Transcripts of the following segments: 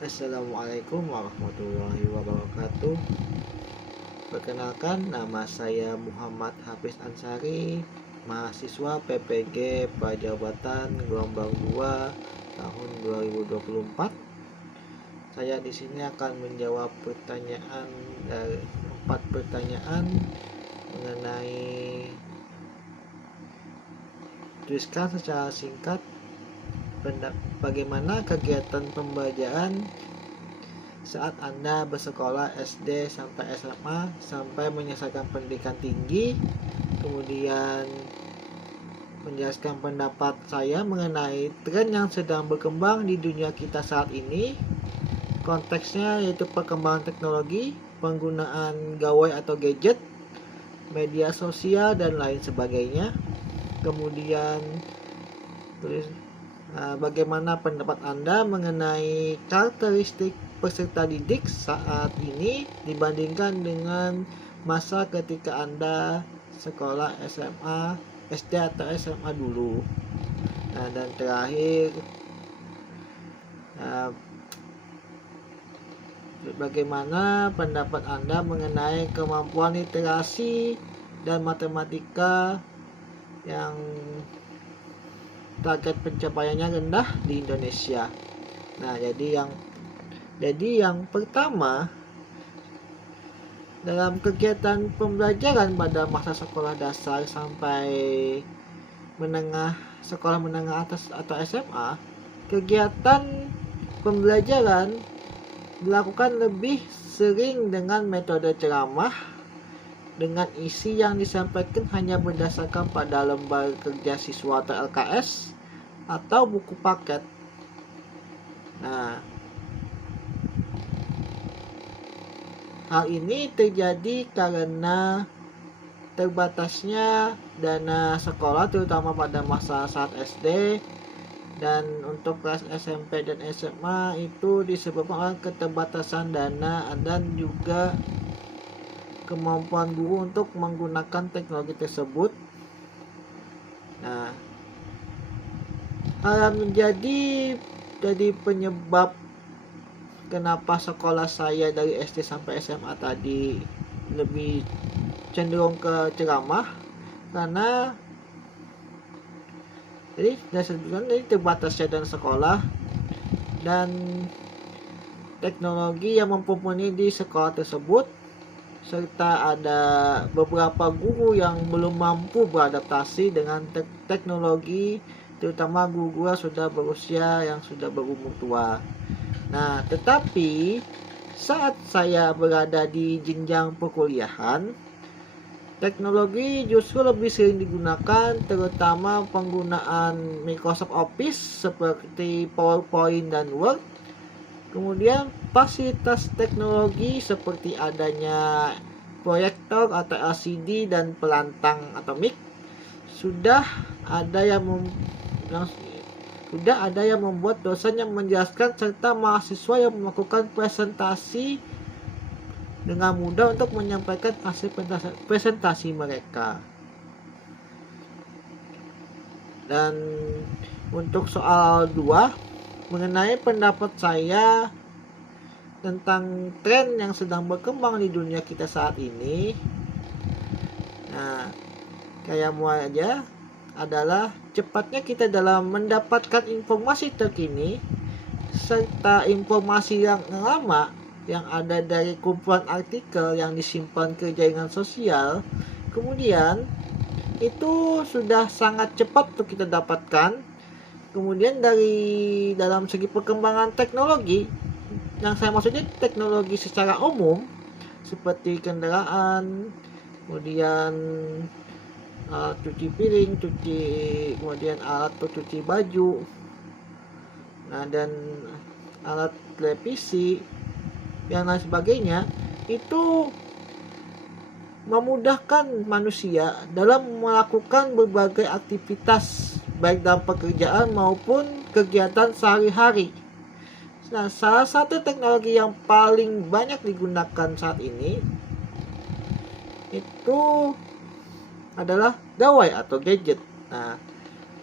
Assalamualaikum warahmatullahi wabarakatuh. Perkenalkan, nama saya Muhammad Hafiz Ansari, mahasiswa PPG Prajabatan gelombang 2 tahun 2024. Saya di sini akan menjawab pertanyaan dari 4 pertanyaan mengenai tuliskan secara singkat bagaimana kegiatan pembelajaran saat Anda bersekolah SD sampai SMA sampai menyelesaikan pendidikan tinggi. Kemudian menjelaskan pendapat saya mengenai tren yang sedang berkembang di dunia kita saat ini. Konteksnya yaitu perkembangan teknologi, penggunaan gawai atau gadget, media sosial dan lain sebagainya. Kemudian bagaimana pendapat Anda mengenai karakteristik peserta didik saat ini dibandingkan dengan masa ketika Anda sekolah SMA, SD atau SMA dulu. Dan terakhir, bagaimana pendapat Anda mengenai kemampuan literasi dan matematika yang target pencapaiannya rendah di Indonesia. Nah, jadi yang pertama, dalam kegiatan pembelajaran pada masa sekolah dasar sampai sekolah menengah atas atau SMA, kegiatan pembelajaran dilakukan lebih sering dengan metode ceramah dengan isi yang disampaikan hanya berdasarkan pada lembar kerja siswa atau LKS atau buku paket. Nah, hal ini terjadi karena terbatasnya dana sekolah terutama pada masa saat SD, dan untuk kelas SMP dan SMA itu disebabkan keterbatasan dana dan juga kemampuan guru untuk menggunakan teknologi tersebut. Nah, hal yang menjadi penyebab kenapa sekolah saya dari SD sampai SMA tadi lebih cenderung ke ceramah, karena jadi terbatasnya dana sekolah dan teknologi yang mumpuni di sekolah tersebut, serta ada beberapa guru yang belum mampu beradaptasi dengan teknologi, terutama guru sudah berusia yang sudah berumur tua. Nah, tetapi saat saya berada di jenjang perkuliahan, teknologi justru lebih sering digunakan, terutama penggunaan Microsoft Office seperti PowerPoint dan Word. Kemudian fasilitas teknologi seperti adanya proyektor atau LCD dan pelantang atau mic sudah ada yang membuat dosen yang menjelaskan serta mahasiswa yang melakukan presentasi dengan mudah untuk menyampaikan hasil presentasi mereka. Dan untuk soal 2 mengenai pendapat saya tentang tren yang sedang berkembang di dunia kita saat ini. Nah, kayak mulai aja adalah cepatnya kita dalam mendapatkan informasi terkini serta informasi yang lama yang ada dari kumpulan artikel yang disimpan ke jaringan sosial. Kemudian itu sudah sangat cepat untuk kita dapatkan. Kemudian dari dalam segi perkembangan teknologi, yang saya maksudnya teknologi secara umum seperti kendaraan, kemudian alat cuci piring, kemudian alat pencuci baju, dan alat televisi yang lain sebagainya, itu memudahkan manusia dalam melakukan berbagai aktivitas baik dalam pekerjaan maupun kegiatan sehari-hari. Nah, salah satu teknologi yang paling banyak digunakan saat ini itu adalah gawai atau gadget. Nah,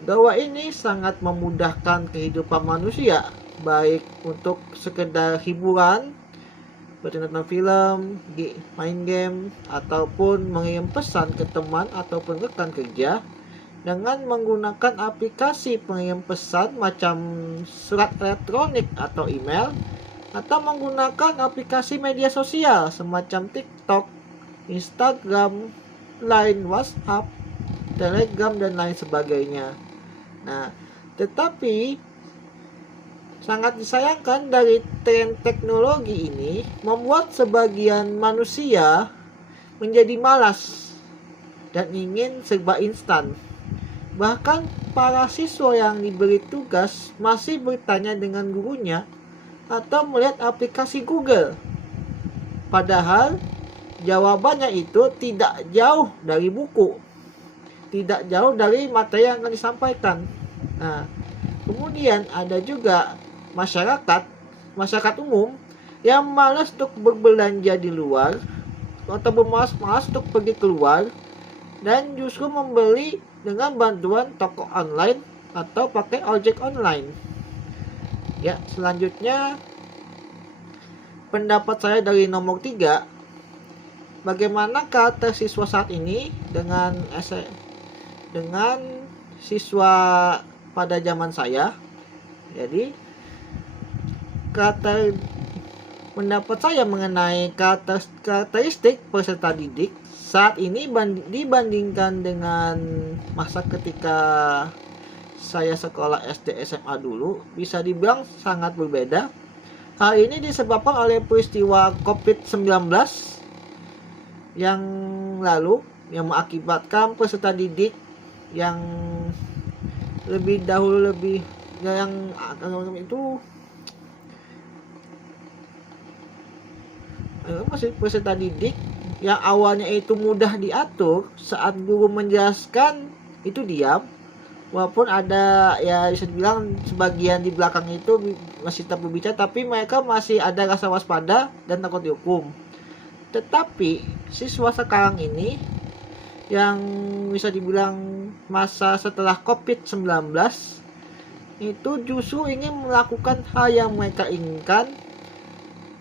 gawai ini sangat memudahkan kehidupan manusia baik untuk sekedar hiburan seperti nonton film, main game, ataupun mengirim pesan ke teman ataupun rekan kerja dengan menggunakan aplikasi pengirim pesan macam surat elektronik atau email, atau menggunakan aplikasi media sosial semacam TikTok, Instagram, Line, WhatsApp, Telegram, dan lain sebagainya. Nah, tetapi sangat disayangkan dari tren teknologi ini membuat sebagian manusia menjadi malas dan ingin serba instan. Bahkan para siswa yang diberi tugas masih bertanya dengan gurunya atau melihat aplikasi Google. Padahal jawabannya itu tidak jauh dari buku, tidak jauh dari materi yang akan disampaikan. Nah, kemudian ada juga masyarakat umum yang malas untuk berbelanja di luar atau bermalas-malas untuk pergi keluar dan justru membeli dengan bantuan toko online atau pakai ojek online. Ya, selanjutnya pendapat saya dari nomor 3, bagaimana karakter siswa saat ini dengan siswa pada zaman saya. Jadi pendapat saya mengenai karakteristik peserta didik saat ini dibandingkan dengan masa ketika saya sekolah SD SMA dulu, bisa dibilang sangat berbeda. Hal ini disebabkan oleh peristiwa COVID-19 yang lalu, yang mengakibatkan peserta didik yang peserta didik yang awalnya itu mudah diatur, saat guru menjelaskan itu diam, walaupun ada ya bisa dibilang sebagian di belakang itu masih tetap berbicara, tapi mereka masih ada rasa waspada dan takut dihukum. Tetapi siswa sekarang ini yang bisa dibilang masa setelah COVID-19 itu justru ingin melakukan hal yang mereka inginkan,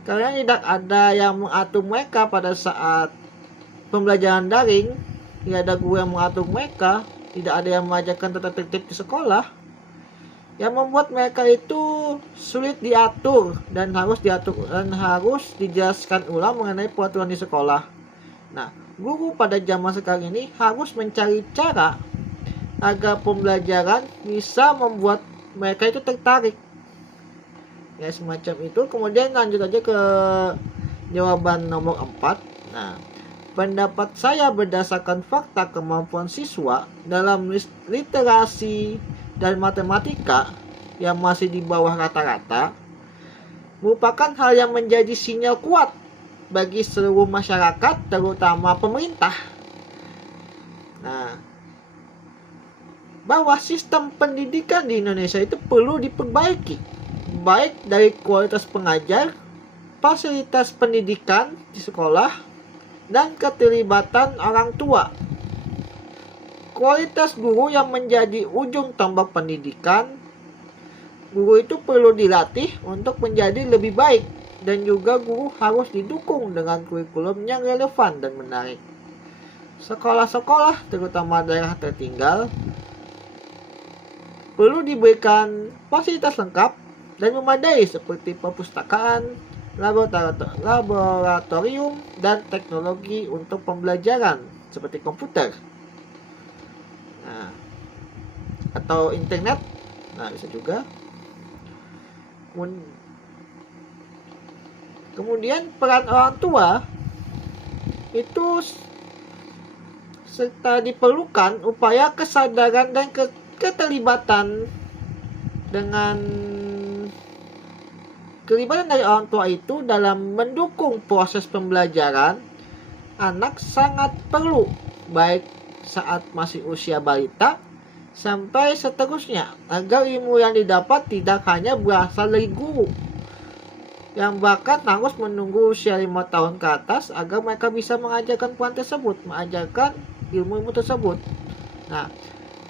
karena tidak ada yang mengatur mereka pada saat pembelajaran daring, tidak ada guru yang mengatur mereka, tidak ada yang mengajarkan tata tertib di sekolah, yang membuat mereka itu sulit diatur dan harus dijelaskan ulang mengenai peraturan di sekolah. Nah, guru pada zaman sekarang ini harus mencari cara agar pembelajaran bisa membuat mereka itu tertarik. Ya, semacam itu. Kemudian lanjut aja ke jawaban nomor 4. Nah, pendapat saya berdasarkan fakta kemampuan siswa dalam literasi dan matematika yang masih di bawah rata-rata merupakan hal yang menjadi sinyal kuat bagi seluruh masyarakat, terutama pemerintah. Nah, bahwa sistem pendidikan di Indonesia itu perlu diperbaiki, baik dari kualitas pengajar, fasilitas pendidikan di sekolah, dan keterlibatan orang tua. Kualitas guru yang menjadi ujung tombak pendidikan. Guru itu perlu dilatih untuk menjadi lebih baik, dan juga guru harus didukung dengan kurikulum yang relevan dan menarik. Sekolah-sekolah, terutama daerah tertinggal, perlu diberikan fasilitas lengkap dan memadai seperti perpustakaan, laboratorium, dan teknologi untuk pembelajaran seperti komputer, atau internet. Nah, bisa juga. Kemudian peran orang tua itu serta diperlukan upaya kesadaran dan keterlibatan dari orang tua itu dalam mendukung proses pembelajaran. Anak sangat perlu, baik saat masih usia balita sampai seterusnya, agar ilmu yang didapat tidak hanya berasal dari guru, yang bahkan harus menunggu usia 5 tahun ke atas agar mereka bisa mengajarkan ilmu tersebut. Nah,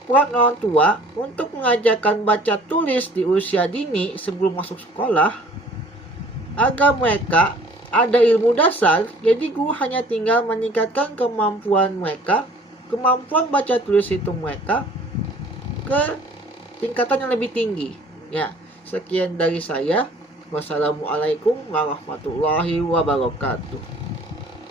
peran orang tua untuk mengajarkan baca tulis di usia dini sebelum masuk sekolah agar mereka ada ilmu dasar. Jadi guru hanya tinggal meningkatkan kemampuan mereka, kemampuan baca tulis hitung mereka ke tingkatan yang lebih tinggi. Ya, sekian dari saya. Wassalamualaikum warahmatullahi wabarakatuh.